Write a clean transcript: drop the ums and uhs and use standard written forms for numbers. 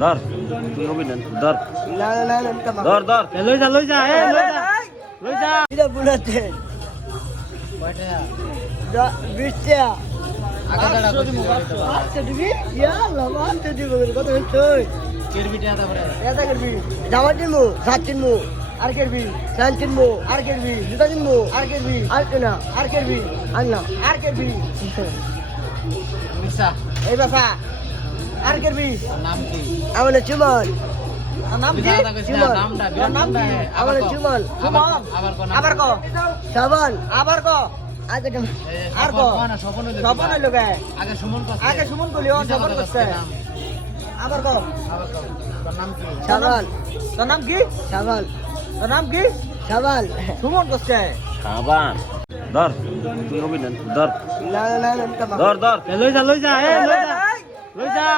ধর তুই হবি না ধর না না না কামা ধর ধর লই যা লই যা এ লই যা এটা বুলাতে কয়টা 20 টাকা আগে দাঁড়া আচ্ছা দিবি ইয়া লামা তো দিব কত হচ্ছে কেরবিটা তারপরে এটা করবি জামা দিমু শার্ট দিমু আর করবি প্যান্ট দিমু আর করবি জুতা দিমু আর করবি আর না আর করবি আর না আর করবি মিক্সা এই বাবা আর করবি নাম কি আমার চুমন নাম কি বিধাতা কইছ না, নামটা, বিরাট নাম কি নামটা, আমার আবার কও। চুমন আবার কো নাম। আবার কো সাবান আবার কো আগে আর কো স্বপন হইলো সবন হইলো গে আগে সুমন কষ্ট আগে সুমন কইলি ও সবন করছে আবার কো আবার কও তোর নাম কি সাবান তোর নাম কি সাবান তোর নাম কি সাবান সুমন করছে সাবান ধর তুই হবি না ধর না না না কামা ধর ধর লই যা এ লই যা